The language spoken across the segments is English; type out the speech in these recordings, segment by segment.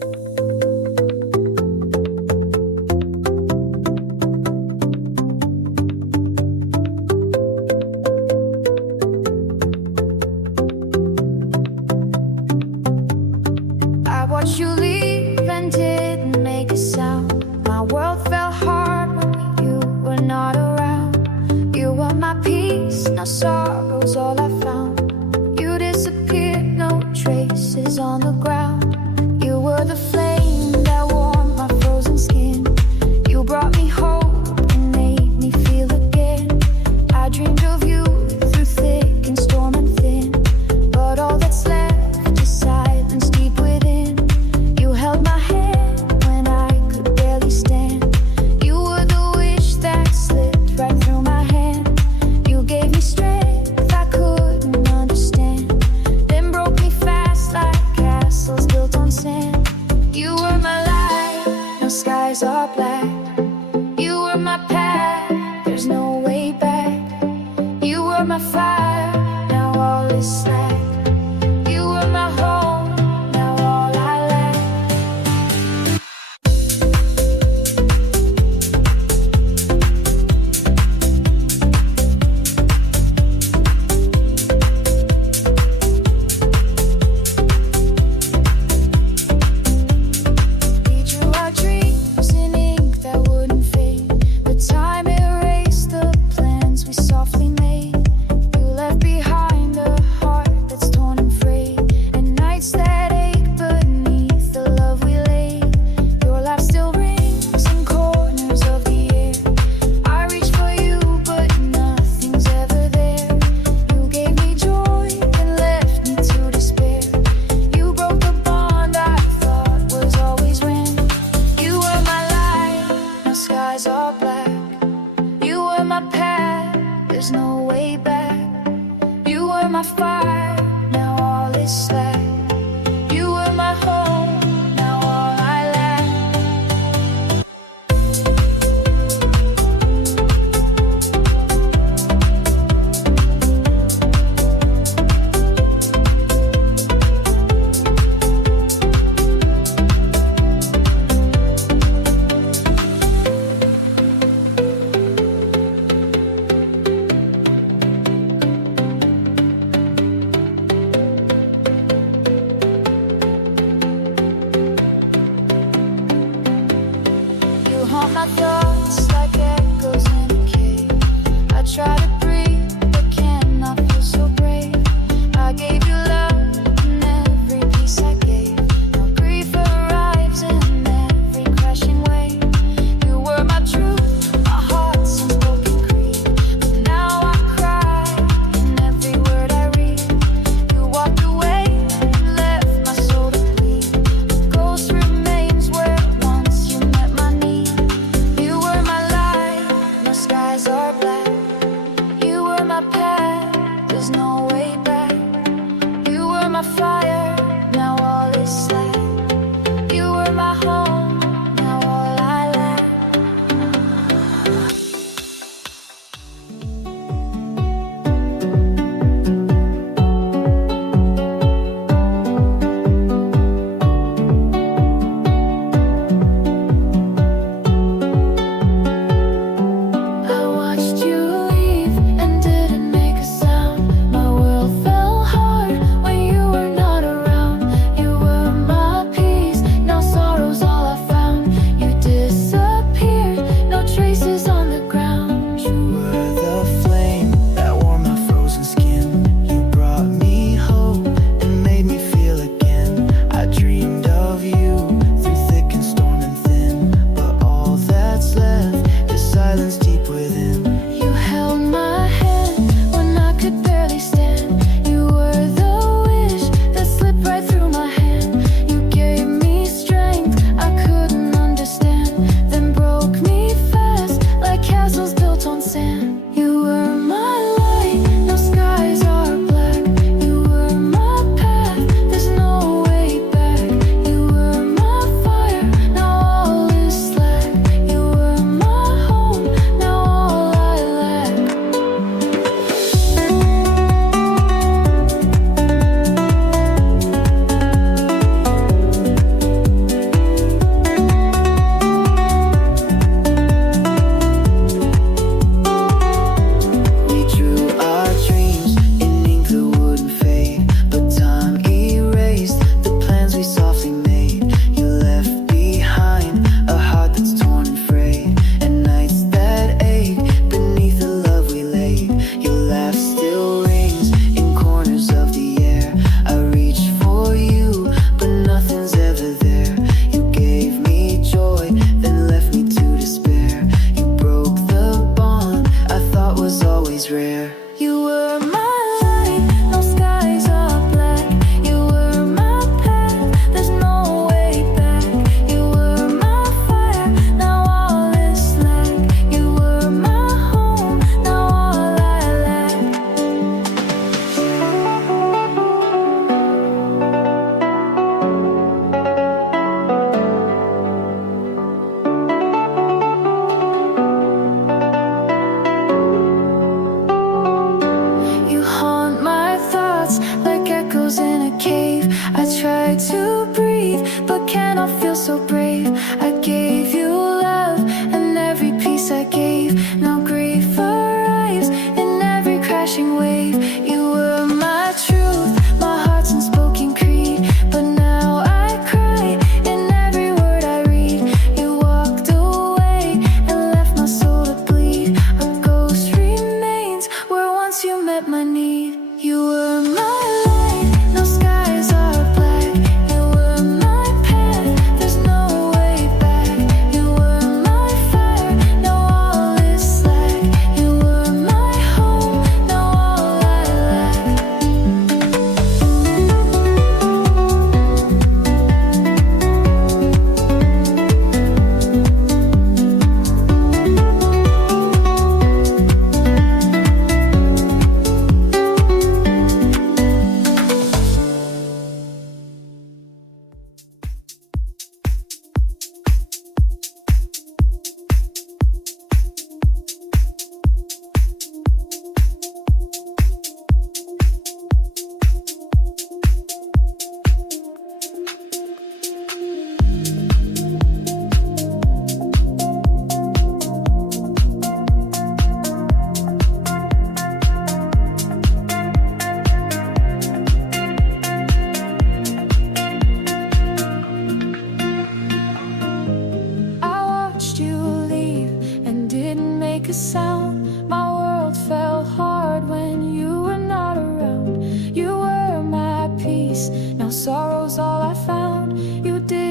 I watched you leave and didn't make a sound. My world fell hard when you were not around. You were my peace, no sorrow's all I found. You disappeared, no traces on the ground. You were the flame that warmed my frozen skin. You brought me hope and made me feel again. I dreamed of you through thick and storm and thin, but all that's left is silence deep within. You held my hand when I could barely stand. You were the wish that slipped right through my hand. You gave me strength I couldn't understand, then broke me fast like castles built on sand. You were my light, no skies are black. You were my path, there's no way back. You were my fire, now all is slack. You were my home, now all I lack. We drew our dreams in ink that wouldn't fade, but time erased the plans we softly made. You left behind a heart that's torn and frayed, and nights that ache beneath the love we laid. Your laugh still rings in corners of the air. I reach for you, but nothing's ever there. You gave me joy and left me to despair. You broke the bond I thought was always when. You were my light, no skies are black. You were my path, there's no way back. You were my fire, now all is slack. You were my home, now all I lack. You haunt my thoughts like echoes in a cave. I try to breathe, but cannot feel so brave. I gave you love in every piece I gave. Now grief arrives in every crashing wave. You were my truth, my heart's unspoken creed, but now I cry in every word I read. You walked away and left my soul to bleed. A ghost remains where once you met my need. You were my light,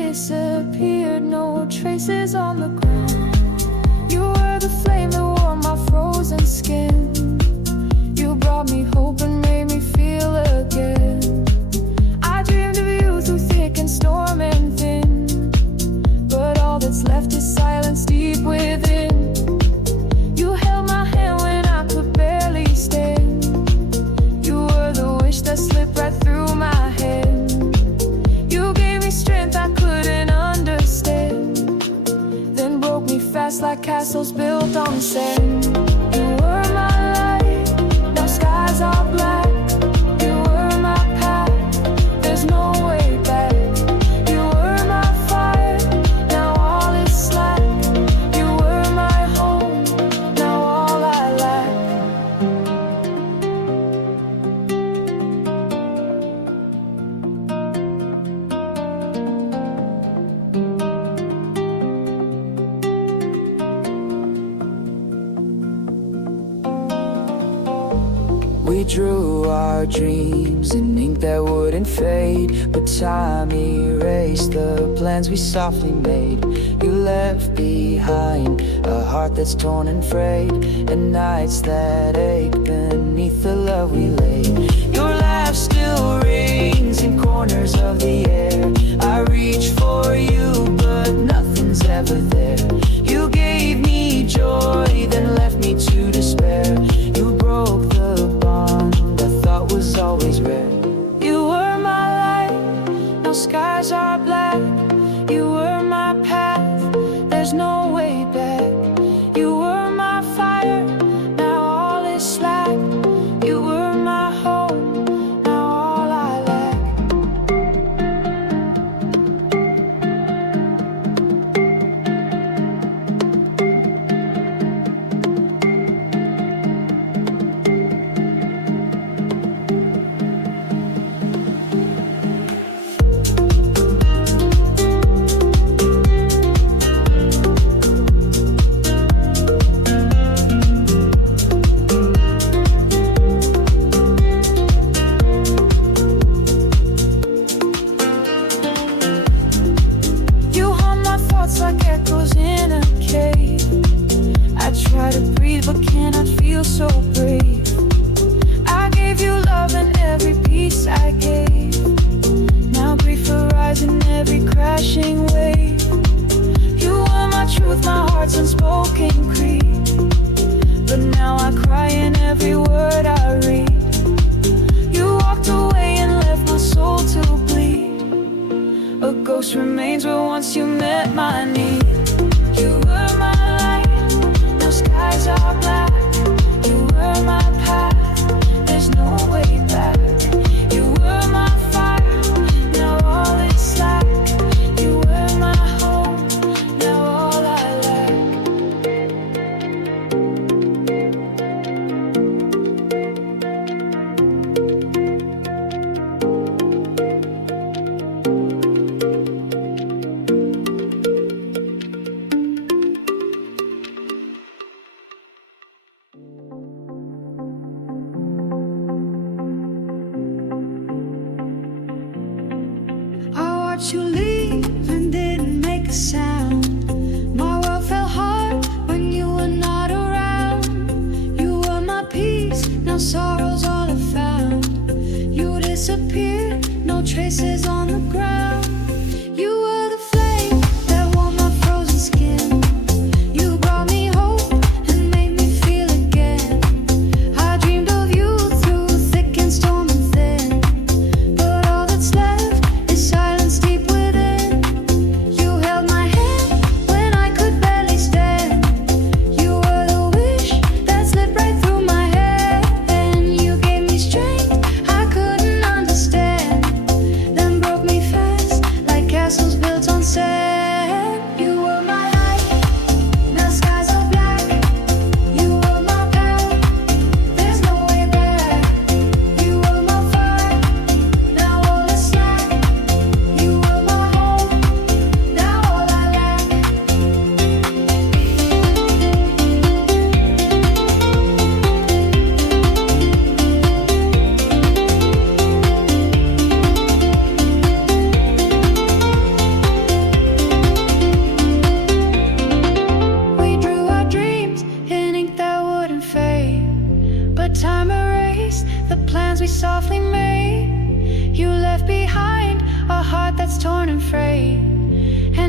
disappeared, no traces on the ground. You were the flame that warmed my frozen skin. You brought me hope and made me feel again. I dreamed of you through thick and storm and thin, but all that's left is silence deep within. You held my hand when I could barely stand. You were the wish that slipped right through my head. You gave me strength I couldn't understand, then broke me fast like castles built on sand. You were my light, now skies are black. You were my path, there's no way back. You were my fire, now all is slack. You were my home, now all I lack. We drew our dreams in ink that wouldn't fade, but time erased the plans we softly made. You left behind a heart that's torn and frayed, and nights that ache beneath the love we laid. Your laugh still rings in corners of the air. I reach for you, but nothing's ever there. You gave me joy, then left me to despair. You broke the bond I thought was always rare. You were my light, now skies are black. You were my path, there's no way back. You were my fire, now all is slack. You were my home, now all I lack. You haunt my thoughts like echoes in a cave. I try to breathe but cannot feel so brave. I gave you love and every piece I gave. Now grief arises in every crashing wave. You were my truth, my heart's unspoken creed, but now I cry in every word I read. You walked away and left my soul to bleed. A ghost remains where once you met my need. You were my light, now skies are black. You were my path, there's no way back. You were my fire, now all is slack. You were my home, now all I lack. I watched you leave and didn't make a sound. My world fell hard when you were not around. You were my peace, now sorrow's all I found. You disappeared, no traces on the ground. You were the flame that warmed my frozen skin. You brought me hope and made me feel again. I dreamed of you through thick and storm and thin, but all that's left is silence deep within. You held my hand when I could barely stand. You were the wish that slipped right through my head, and you gave me strength I couldn't understand, then broke me fast like castles built on sand. You were my light, now skies are black. You were my path, there's no way back. You were my fire, now all is slack. You were my home, now all I lack.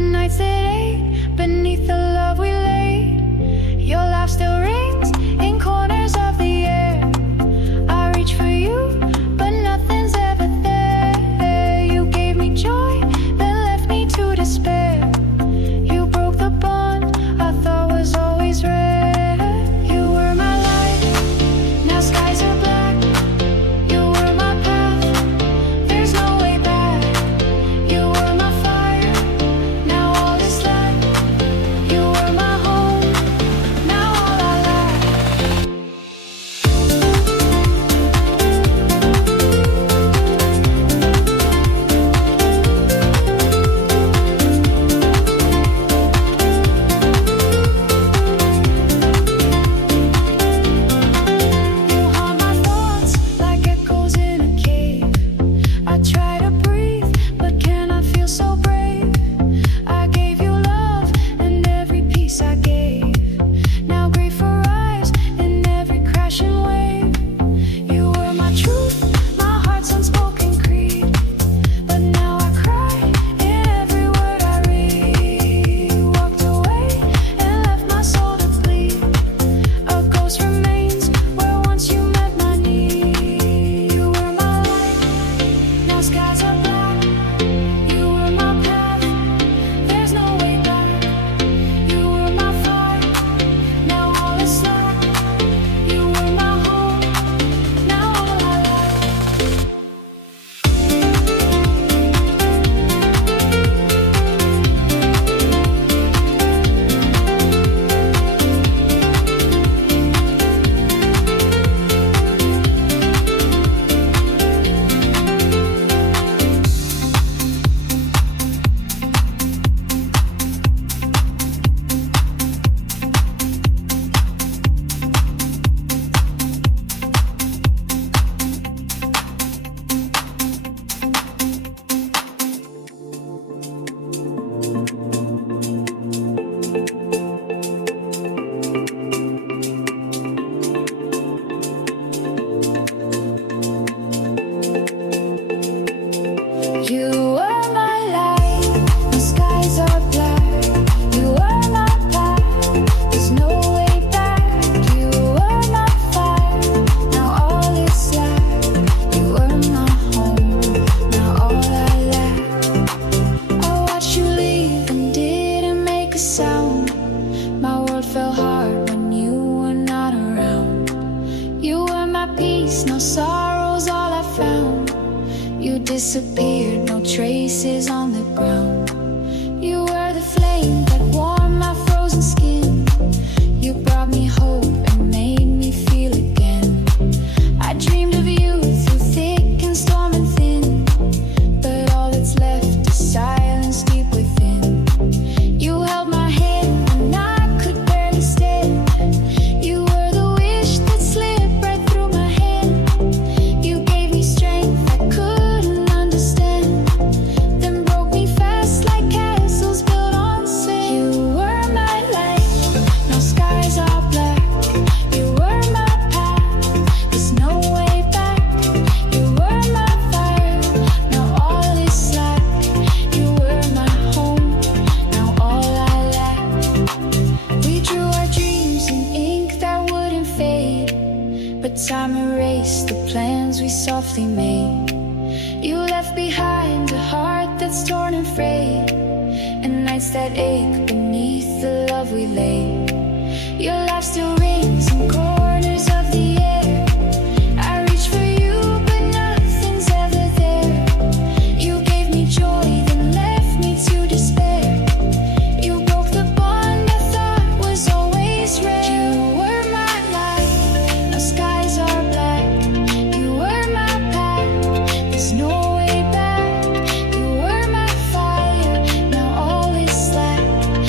and nights that ache beneath the love we laid. Your laugh still rings in corners of the air. I reach for you, but nothing's ever there. You gave me joy, then left me to despair. You broke the bond I thought was always rare. You were my light, now skies are black. You were my path, there's no way back. You were my fire, now all is black. You were my home, now all I lack. You haunt my thoughts like echoes in a cave. I try to breathe, but cannot feel so brave. I gave you love, and every piece I gave now grief arrives in every crashing wave. You were my truth, my heart's unspoken creed, but now I cry in every word I read. You walked away and left my soul to bleed. A ghost remains where once you met my need. You were my light, now skies are black. You were my path, there's no way back. You were my fire, now all is slack. You were my home, now all I lack. You were my light, the skies are black. You were my path, there's no way back. You were my fire, now all is slack. You were my home, now all I lack. I watched you leave and didn't make a sound. My world fell hard when you were not around. You were my peace, no sorrow's all I found. You disappeared, no traces on the ground. You were the flame that warmed my frozen skin. You brought me hope and made me feel again. I dreamed of you through thick and storm and thin, but all that's left is silence deep within. You held my hand when I could barely stand. You were the wish that slipped right through my hand. You gave me strength I couldn't understand, then broke me fast like castles built on sand. You were my light, now skies are black. You were my path, there's no way back. You were my fire, now all is slack. You were my home, now all I lack. We drew our dreams in ink that wouldn't fade, but time erased the plans we softly made. You left behind a heart that's torn and frayed, and nights that ache beneath the love we laid. Your laugh still rings in corners of the air. I reach for you, but nothing's ever there. You gave me joy, then left me to despair. You broke the bond I thought was always rare. You were my light, now skies are black. You were my path, there's no way back. You were my fire, now all is slack.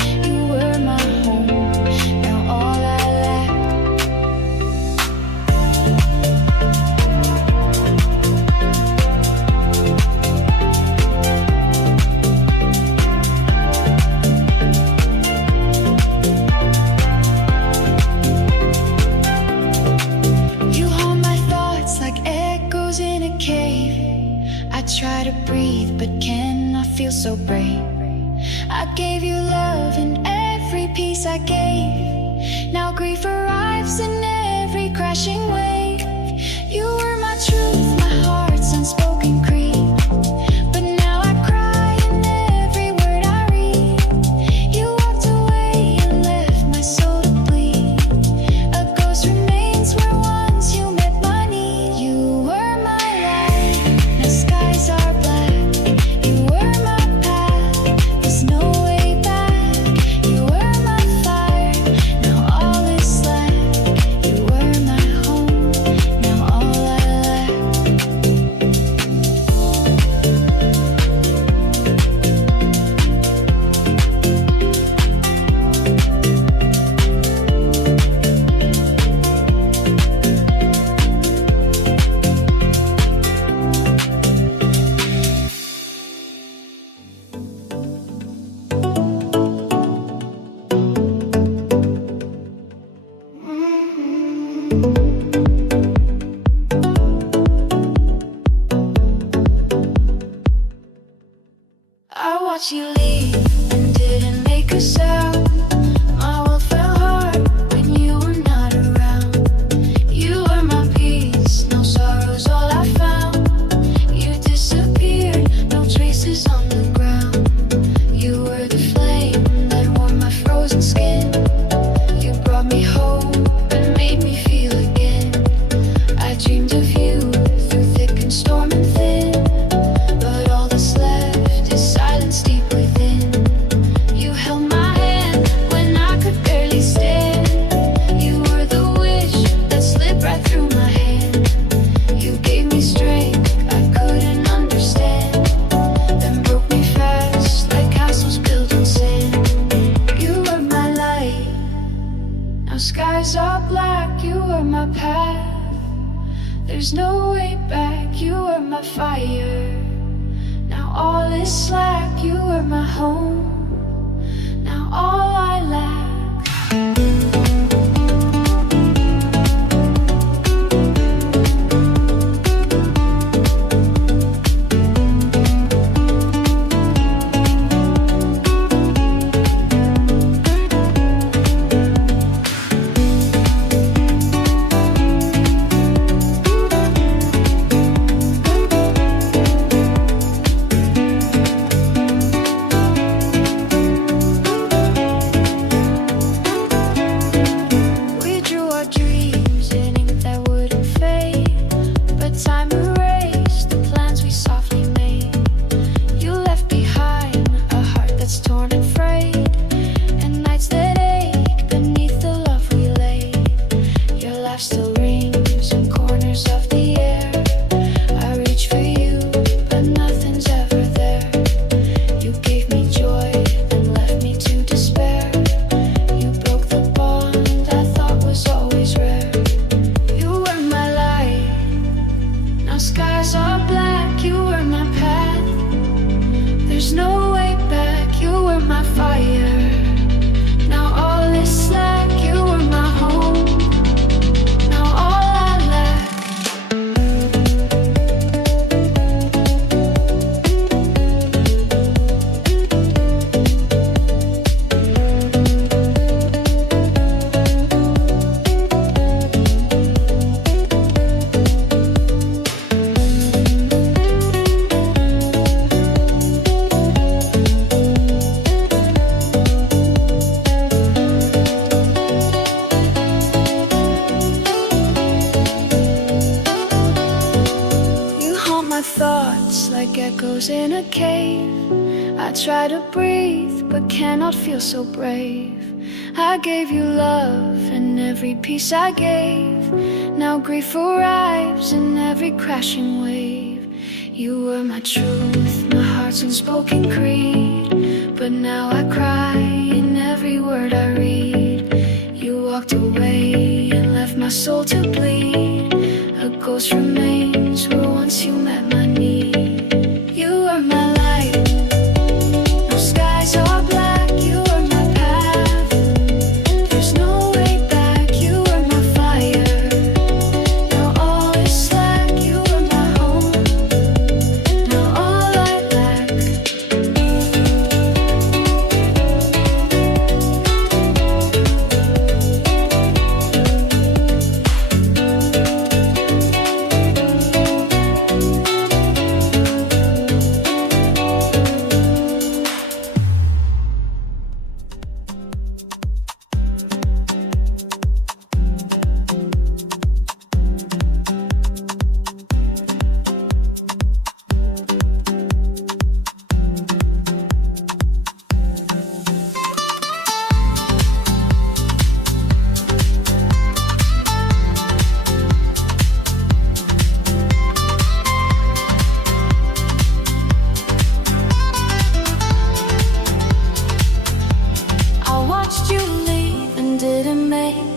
I gave you love in every piece I gave. Now grief arrives in every crashing wave. You were my truth, my heart's unspoken creed. But now I cry in every word I read. You walked away and left my soul to bleed. A ghost remains where once you met my need. You were my light, now skies are black. You were my path, there's no way back. You were my fire, now all is slack. You were my home, now all I lack. I watched you leave and didn't make a sound. My world fell hard when you were not around. You were my peace, no sorrow's all I found. You disappeared, no traces on the ground. You were the flame that warmed my frozen skin. You brought me hope and made me feel again. I dreamed of you through thick and storm and thin. But all that's left is silence deep within. You held my hand when I could barely stand. You were the wish that slipped right through my hand. You gave me strength I couldn't understand, then broke me fast like castles built on sand. You were my light, now skies are black. You were my path, there's no way back. You were my fire, now all is slack. You were my home, now all I lack. We drew our dreams in ink that wouldn't fade, but time erased the plans we softly made. You left behind a heart that's torn and frayed, and nights that ache beneath the love we laid. Your laugh still rings in corners of the air. I reach for you, but nothing's ever there. You gave me joy, then left me to despair. You broke the bond I thought was always rare. You were my light, now skies are black. You were my path, there's no way back. You were my fire, now all is slack. You were my home, now all I lack. You haunt my thoughts like echoes in a cave. I try to breathe, but cannot feel so brave. I gave you love in every piece I gave. Now grief arrives in every crashing wave. You were my truth, my heart's unspoken creed. But now I cry in every word I read. You walked away and left my soul to bleed. A ghost remains where once you met my need. You were my light, no skies are black. You were my path, there's no way back. You were my fire, now all is slack. You were my home, now all I lack.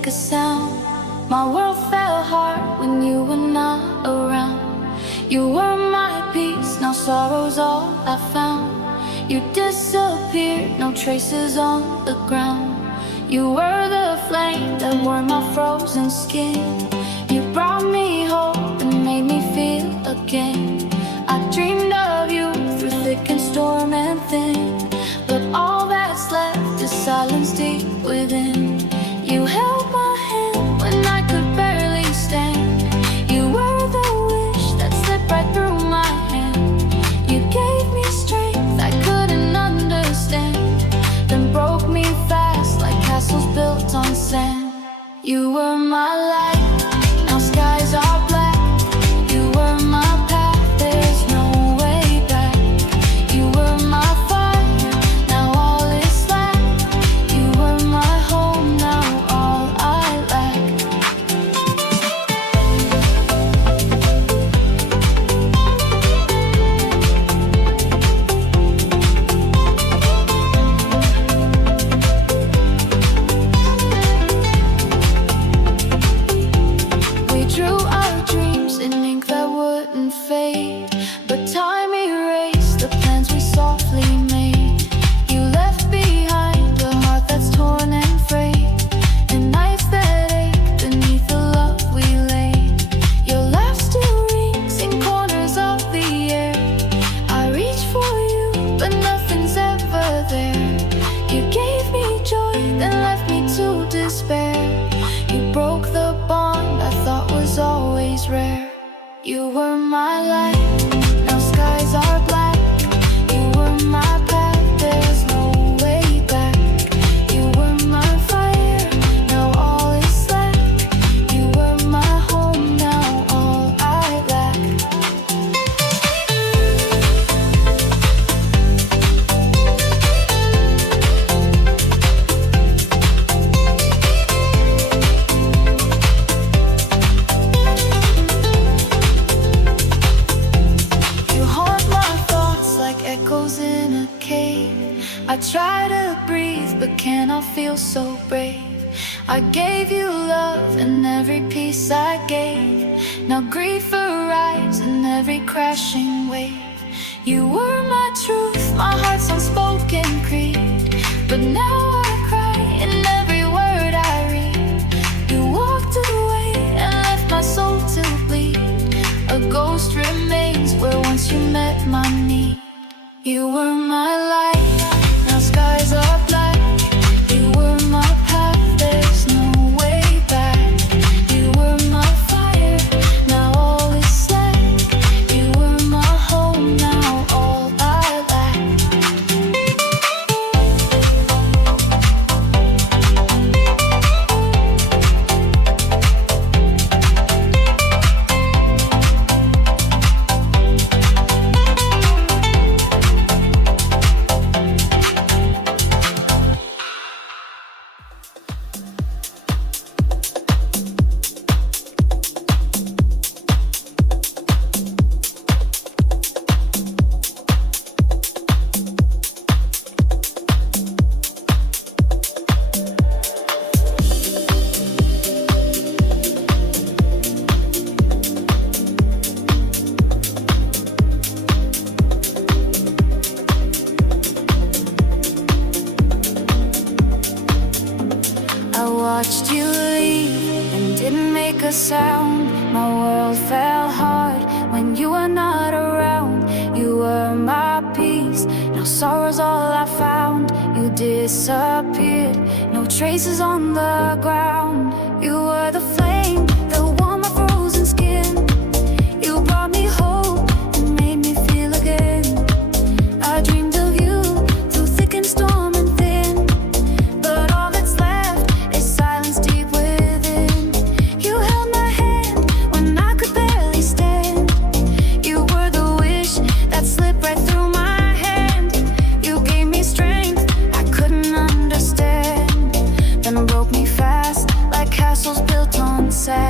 make a sound. My world fell hard when you were not around. You were my peace, now sorrow's all I found. You disappeared, no traces on the ground. You were the flame that warmed my frozen skin. You brought me hope and made me feel again. I dreamed of you through thick and storm and thin, but all that's left is silence deep within. You held my hand when I could barely stand. You were the wish that slipped right through my hand. You gave me strength I couldn't understand, then broke me fast like castles built on sand. You were my light, now skies are black. You were my path, there's no way back. You were my fire, now all is slack. You were my home, now all I lack. We drew our dreams in ink that wouldn't fade, but time erased the plans we softly made. You left behind a heart that's torn and frayed, and nights that ache beneath the love we laid. Your laugh still rings in corners of the air. I reach for you, but nothing's ever there. You gave me joy, then left me to despair. You broke the bond I thought was always rare. You were my light, now skies are black. You were my path, there's no way back. You were my fire, now all is slack. You were my home, now all I lack. You haunt my thoughts like echoes in a cave. I try to breathe, but cannot feel so brave. I gave you love and every piece I gave. Now grief arrives in every crashing wave. You were my truth, my heart's unspoken creed, but now I cry in every word I read. You walked away and left my soul to bleed. A ghost remains where once you met my need. You were my light, now skies are black. You were my path, there's no way back. You were my fire, now all is slack. You were my home, now all I lack. I watched you leave and didn't make a sound. My world fell hard when you were not around. You were my peace, now sorrow's all I found. You disappeared, no traces on the ground. You were the flame that warmed my frozen skin. You brought me hope and made me feel again. I dreamed of you through thick and storm and thin, but all that's left is silence deep within. You held my hand when I could barely stand. You were the wish that slipped right through my hand. You gave me strength I couldn't understand, then broke me fast like castles built on sand.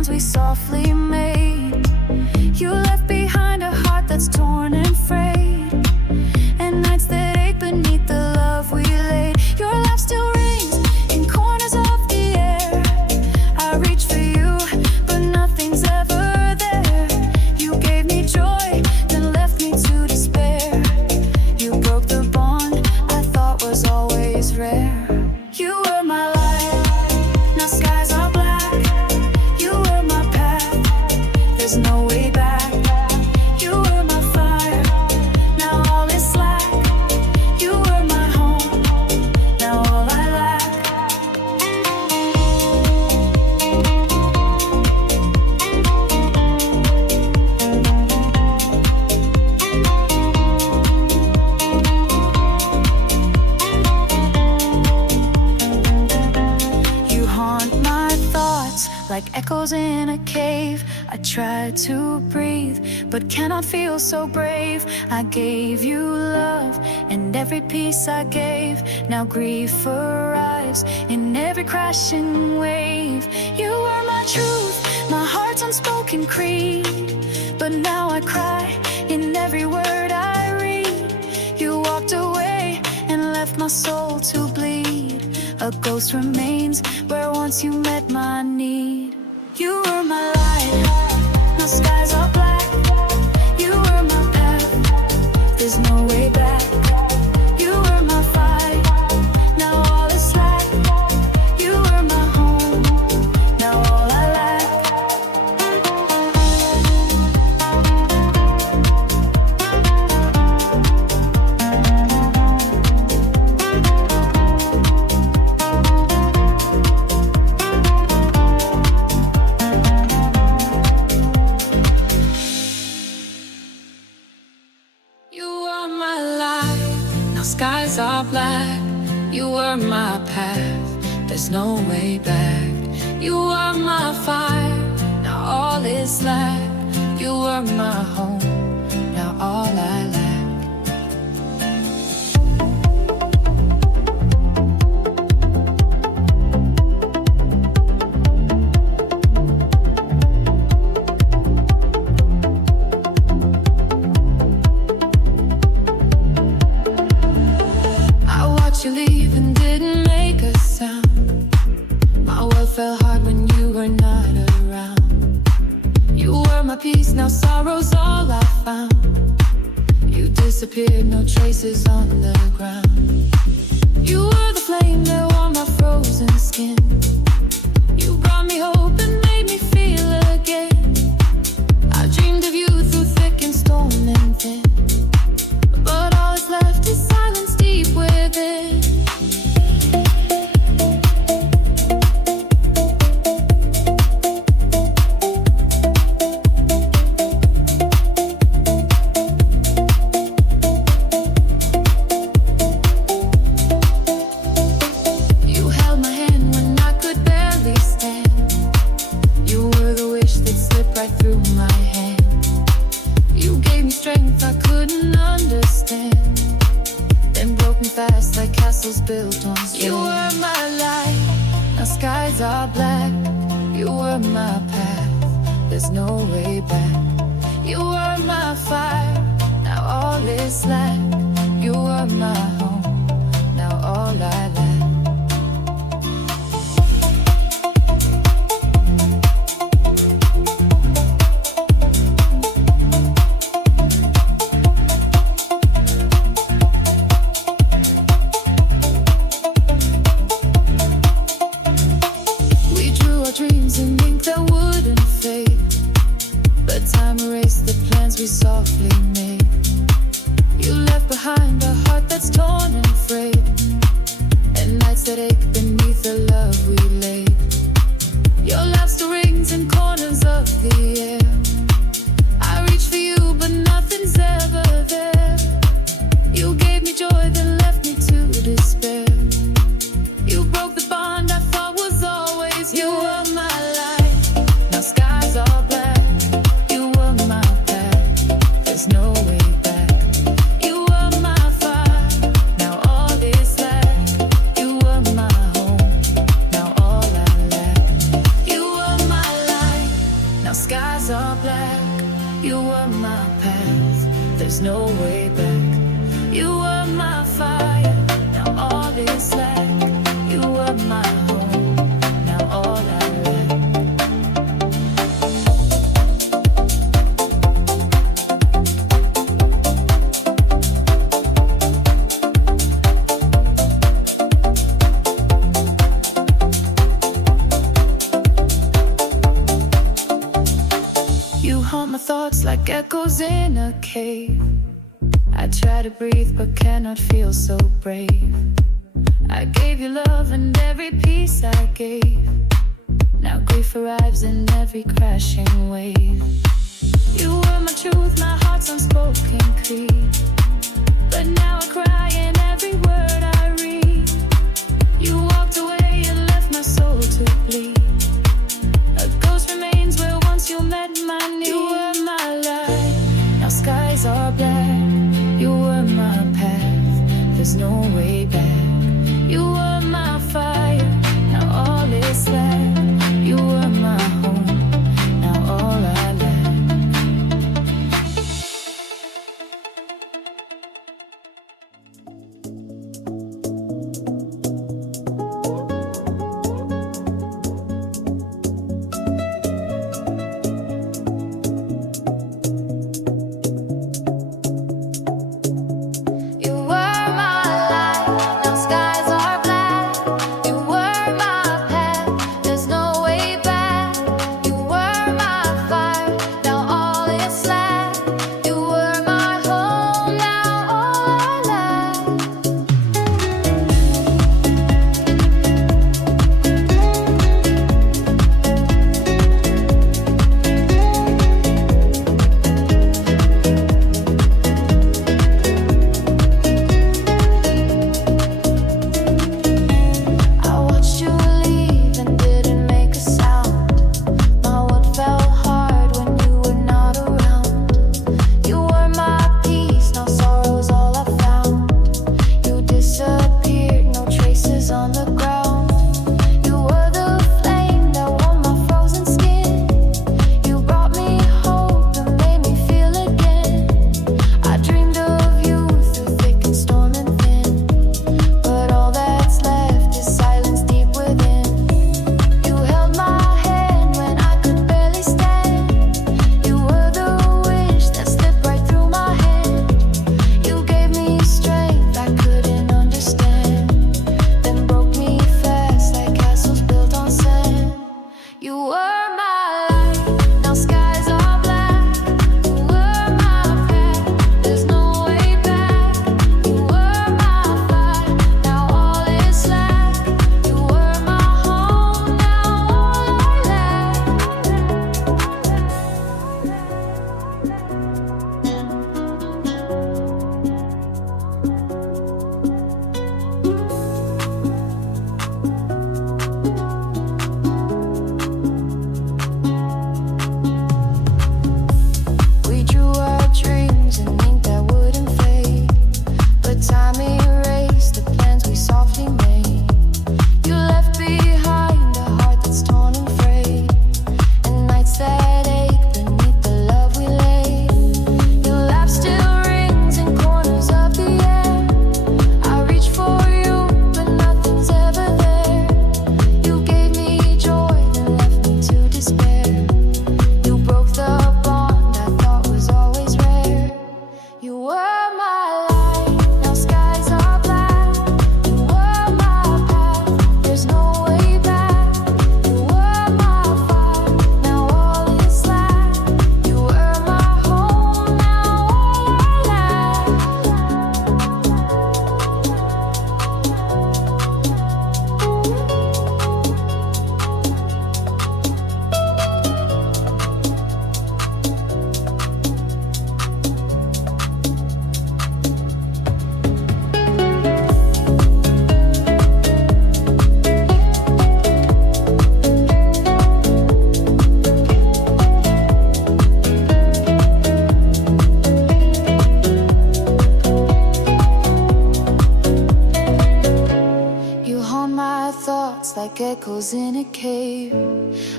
plans we softly made. You left behind a heart that's torn and frayed, and nights that ache beneath the love we laid. Your laugh still rings in corners of the air. I reach for you, but nothing's ever there. You gave me joy, then left me to despair. You broke the bond I thought was always rare. You were my light, now skies are black. You were my path, there's no way back. You were my fire, now all is slack. You were my home, now all I lack. You haunt my thoughts like echoes in a cave. I try to breathe, but cannot feel so brave. I gave you love, and every piece I gave. Now grief arrives in every crashing wave. You were my truth, my heart's unspoken creed, but now I cry in every word I read. You walked away and left my soul to bleed. A ghost remains where once you met my need. You were my light, now skies are black. You were my path, there's no way back. You were my fight, now all is slack. You were my home, now all I lack. You were my light, now skies are black. You were my path, there's no way back. You were my fire, now all is slack. You were my home, now all I lack. You leave and didn't make a sound. My world fell hard when you were not around. You were my peace, now sorrow's all I found. You disappeared, no traces on the ground. You were the flame that warmed my frozen skin. You brought me hope and made me feel again. I dreamed of you through thick and storm and thin, but all that's left is silence deep within. You held my hand when I could barely stand. You were the wish that slipped right through my hand. You gave me strength I couldn't understand, then broke me fast like castles built on sand. You were my light, now skies are black. You were my path, there's no way back. You were my fire, now all is slack. You were my home, now all I lack. Dreams in ink that wouldn't fade, but time erased the plans we softly made. You left behind a heart that's torn and frayed, and nights that ache beneath the love we laid. Your laugh still rings in corners of the air. I reach for you, but nothing's ever there. You gave me joy, then left me to despair. You broke the bond I thought was always you. Were my light, now skies are black. You were my path, there's no way back. You were my fire, now all is slack. You were my home, now all I lack. You were my light, Now skies are black. You were my path, there's no way back. You were my fire, now all is slack. You were my home, now all I lack. You haunt my thoughts like echoes in a cave. I try to breathe but cannot feel so brave. I gave you love and every piece I gave. Now grief arrives in every crashing wave. You were my truth, my heart's unspoken creed. But now I cry in every word I read. You walked away and left my soul to bleed. A ghost remains where once you met my need. You were my light, now skies are black. You were my path, there's no way back. You were my fire, now all is slack. You were my home, now all I lack. You were my light, now skies are black. You were my path, there's no way back. You were my fire, now all is slack. You were my home, now all I lack. I watched you leave and didn't make a sound. My world fell hard when you were not around. You were my peace, no sorrow's all I found. You disappeared, no traces on the ground. You were the flame that warmed my frozen skin. You brought me hope and made me feel again. I dreamed of you through thick and storm and thin. But all that's left is silence deep within. You held my hand when I could barely stand. You were the wish that slipped right through my hand. You gave me strength I couldn't understand, then broke me fast like castles built on sand. You were my light, now skies are black. You were my path, there's no way back. You were my fire, now all is slack. You were my home, now all I lack. We drew our dreams in ink that wouldn't fade, but time erased the plans we softly made. You left behind a heart that's torn and frayed, and nights that ache beneath the love we laid. Your laugh still rings in corners of the air. I reach for you, but nothing's ever there. You gave me joy, then left me to despair. You broke the bond I thought was always rare. You were my light, now skies are black. You were my path, there's no way back. You were my fire, now all is slack. You were my home, now all I You haunt my thoughts like echoes in a cave.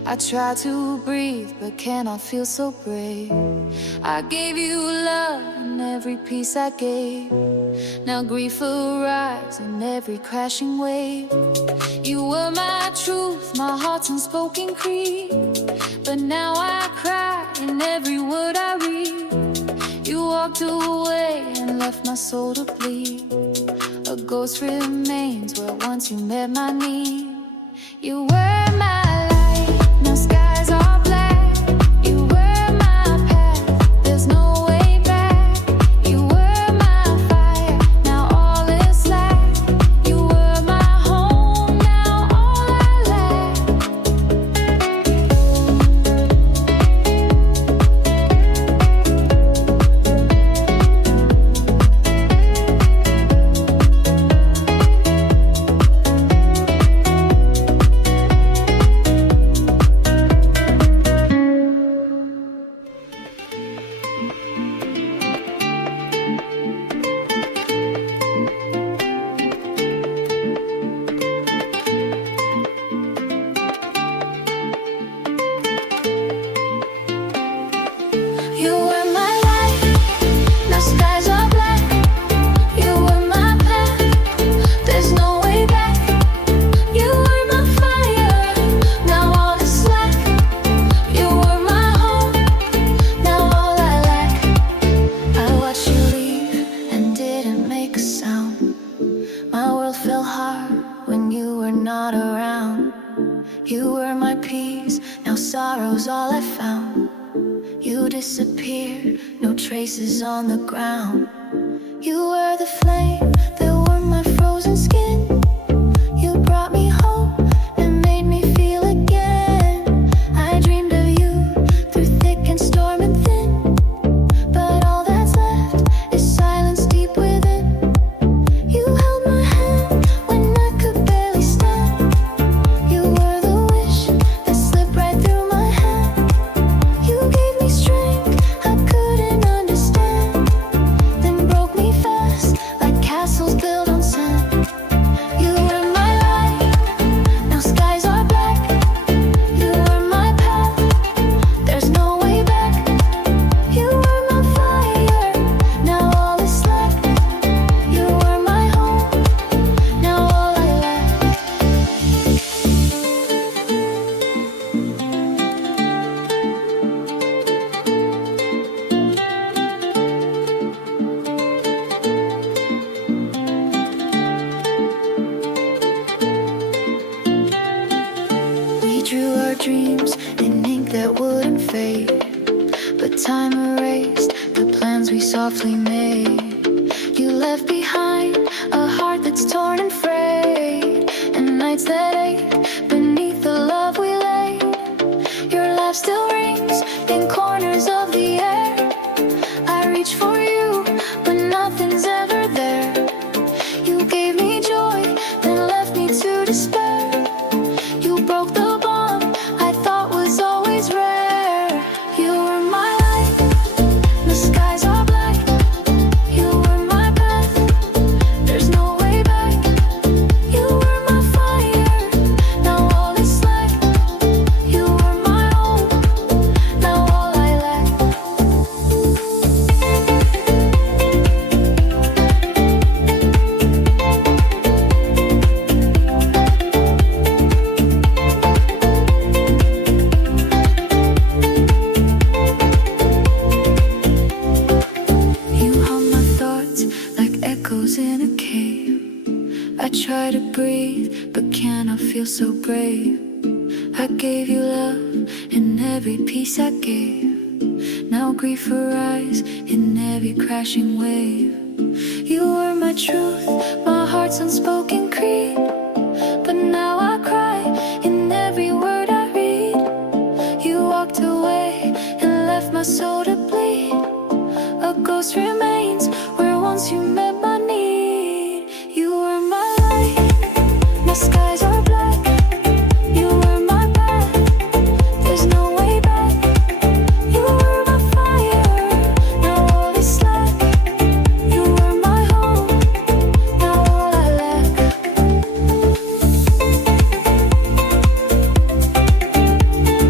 I try to breathe, but cannot feel so brave. I gave you love in every piece I gave. Now grief arrives in every crashing wave. You were my truth, my heart's unspoken creed. But now I cry in every word I read. You walked away and left my soul to bleed. A ghost remains where once you met my need. You were my light, now skies are black. You were my path, there's no way back. You were my fire, now all is slack. You were my home, now all I lack. You were my light, now skies are black. You were my path, there's no way back. You were my fire, now all is slack. You were my home, now all I lack. I watched you leave and didn't make a sound. My world fell hard when you were not around. You were my peace, now sorrow's all I found. You disappeared, no traces on the ground. You were the flame that warmed my frozen skin. You brought me hope and made me feel again. I dreamed of you through thick and storm and thin. But all that's left is silence deep within. You held my hand when I could barely stand. You were the wish that slipped right through my hand. You gave me strength I couldn't understand, then broke me fast like castles built on sand. You were my light, now skies are black. You were my path, there's no way back. You were my fire, now all is slack. You were my home, now all I lack. We drew our dreams in ink that wouldn't fade, but time erased the plans we softly made. You left behind a heart that's torn and frayed, and nights that ache beneath the love we laid. Your laugh still rings in corners of the air. I reach for you, but nothing's ever there. You gave me joy, then left me to despair. You broke the bond I thought was always rare. You were my light, the skies are black. You were my path, there's no way back. You were my fire, now all is slack. You were my home, now all I lack. You haunt my thoughts like echoes in a cave. I try to breathe, but cannot feel so brave. I gave you love in every piece I gave. Now grief arrives in every crashing wave. You were my truth, my heart's unspoken creed. But now I cry in every word I read. You walked away and left my soul to bleed. A ghost remains where once you met my need. You were my light, my skies are black. You were my path, there's no way back. You were my fire, now all is slack. You were my home, now all I lack.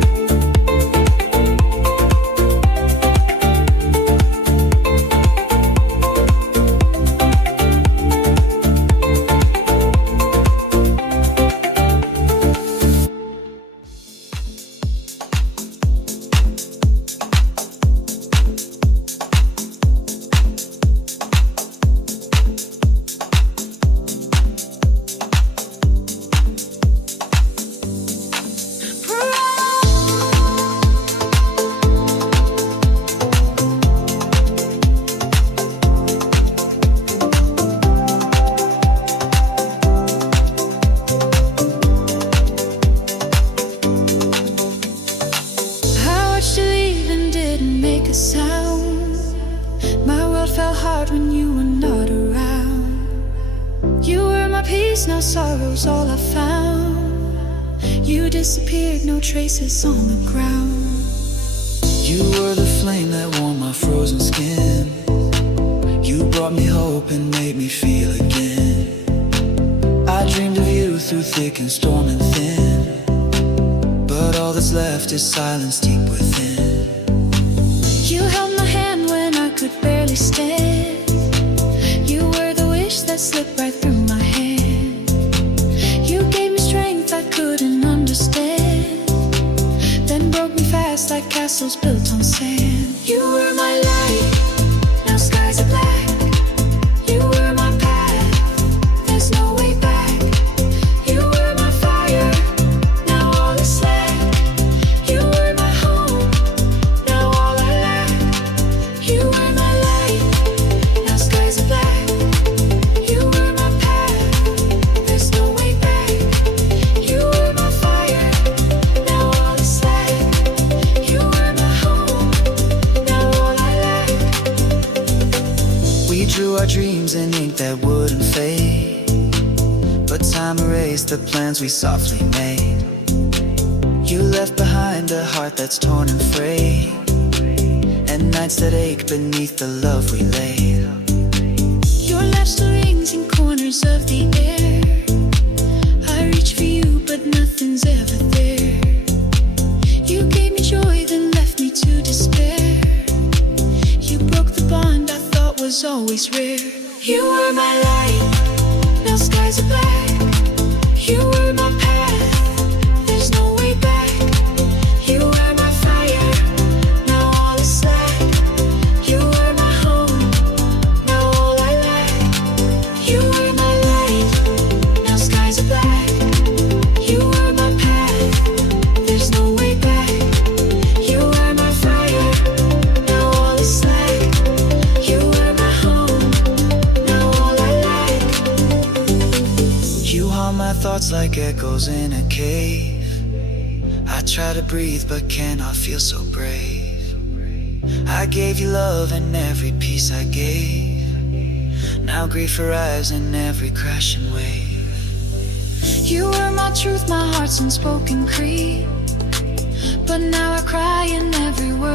make a sound. My world fell hard when you were not around. You were my peace, now sorrow's all I found. You disappeared, no traces on the ground. You were the flame that warmed my frozen skin. You brought me hope and made me feel again. I dreamed of you through thick and storm and thin, but all that's left is silence deep within. You held my hand when I could barely stand. You were the wish that slipped right through my hand. You gave me strength I couldn't understand, then broke me fast like castles built on sand. You were my light, now skies are black. You were my path, there's no way back. You were my fire, now all is slack. You were my home, now all I lack. You were my light, now skies are black. You were my path, there's no way back. You were my fire, now all is slack. You were my home, now all I lack. We drew our dreams in ink that wouldn't fade, but time erased the plans we softly made. You left behind a heart that's torn and frayed, and nights that ache beneath the love we laid. Your laugh still rings in corners of the air. I reach for you, but nothing's ever there. You gave me joy, then left me to despair. You broke the bond I thought was always rare. You were my light, now skies are black. You were my path, there's no way back. You were my fire, now all is slack. You were my home, now all I lack. You were my light, now skies are black. You were my path, there's no way back. You were my fire, now all is slack. You were my home, now all I lack. You haunt my thoughts like echoes in a cave. I try to breathe but cannot feel so brave. I gave you love in every piece I gave. Now grief arrives in every crashing wave. You were my truth, my heart's unspoken creed, but now I cry in every